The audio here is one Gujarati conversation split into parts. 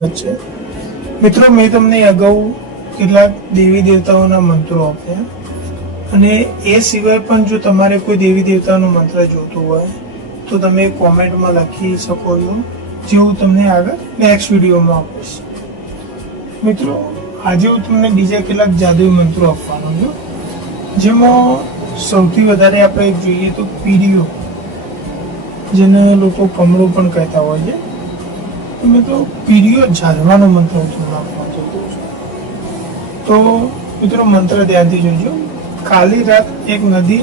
છે મિત્રો, મેં તમને અગાઉ કેટલાક દેવી દેવતાઓના મંત્રો આપ્યા અને એ સિવાય પણ જો તમારે કોઈ દેવી દેવતાનો મંત્ર જોતો હોય તો તમે કોમેન્ટમાં લખી શકો છો, જે હું તમને આગળ નેક્સ્ટ વિડીયોમાં આપીશ. મિત્રો, આજે હું તમને બીજા કેટલાક જાદુઈ મંત્રો આપવાનો છું, જેમાં સૌથી વધારે આપણે જોઈએ તો પીડીઓ, જેને લોકો કમળો પણ કહેતા હોય છે. મિત્રો, પીડીઓ ઝાલવાનો મંત્ર હું તમને આપવા જતો છું. તો મિત્રો, મંત્ર ધ્યાનથી જોજો. काली रात एक नदी,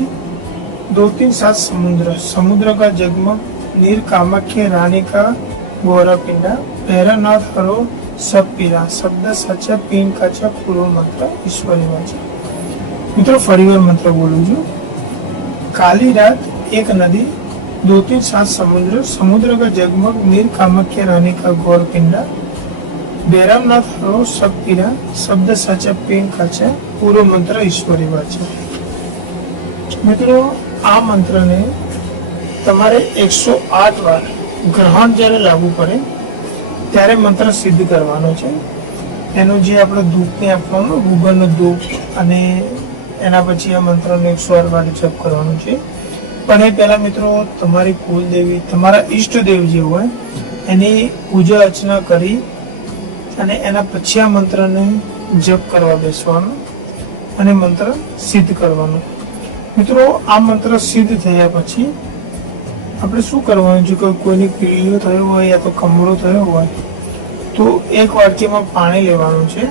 2-3-7 समुद्र, समुद्र का जगमग, नीर कामाख्य रानी का गौरा पिंडा, पैरानाथ हरो सब पीरा, शब्द सच्चा पीन काचा पूर्व मंत्र ईश्वरी वाचा. મિત્રો, ફરીવાર મંત્ર બોલું છું. काली रात एक नदी, 2-3-7 समुद्र, समुद्र का जगमग, नीर कामाख्य रानी का गौर पिंडा, બેરામનાથ હરો સબ પીરા, શબ્દ સાચા પેન કાચા પૂરો મંત્ર ઈશ્વરી વાચા. મિત્રો, આ મંત્રને તમારે 108 વાર ગ્રહણ જ્યારે લાગુ પડે ત્યારે મંત્ર સિદ્ધ કરવાનો છે. એનું જે આપણે ધૂપને આપવાનું, ગુગળનો ધૂપ, અને એના પછી આ મંત્રનો 108 વાર જપ કરવાનો છે. પણ એ પહેલા મિત્રો, તમારી કુલદેવી, તમારા ઈષ્ટદેવ જે હોય એની પૂજા અર્ચના કરી અને એના પછી આ મંત્રને જપ કરવા બેસવાનો અને મંત્ર સિદ્ધ કરવાનો. મિત્રો, આ મંત્ર સિદ્ધ થયા પછી આપણે શું કરવાનું છે કે કોઈની પીળીઓ થયો હોય યા તો કમળો થયો હોય તો એક વાટકીમાં પાણી લેવાનું છે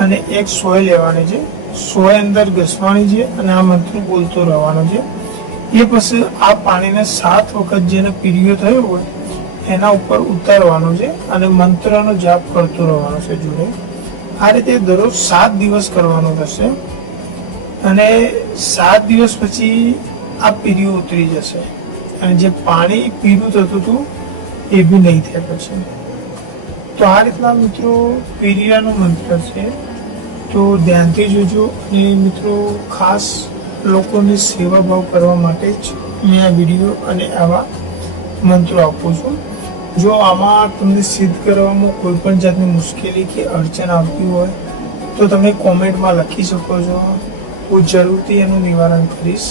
અને એક સોય લેવાની છે. સોય અંદર ઘસવાની છે અને આ મંત્ર બોલતો રહેવાનો છે. એ પછી આ પાણીને 7 વખત જેને પીળીઓ થયો હોય એના ઉપર ઉતારવાનું છે અને મંત્રનો જાપ કરતો રહેવાનો છે જોડે. આ રીતે દરરોજ 7 દિવસ કરવાનું થશે અને 7 દિવસ પછી આ પીળીઓ ઉતરી જશે અને જે પાણી પીળું થતું હતું એ બી નહીં થાય પછી. તો આ રીતના મિત્રો પીળિયાનો મંત્ર છે, તો ધ્યાનથી જોજો. અને મિત્રો, ખાસ લોકોની સેવા ભાવ કરવા માટે જ મેં આ વિડીયો અને આવા મંત્રો આપું છું. જો આમાં તમને સિદ્ધ કરવામાં કોઈ પણ જાતની મુશ્કેલી કે અડચણ આવતી હોય તો તમે કોમેન્ટમાં લખી શકો છો. હું જરૂરથી એનું નિવારણ કરીશ.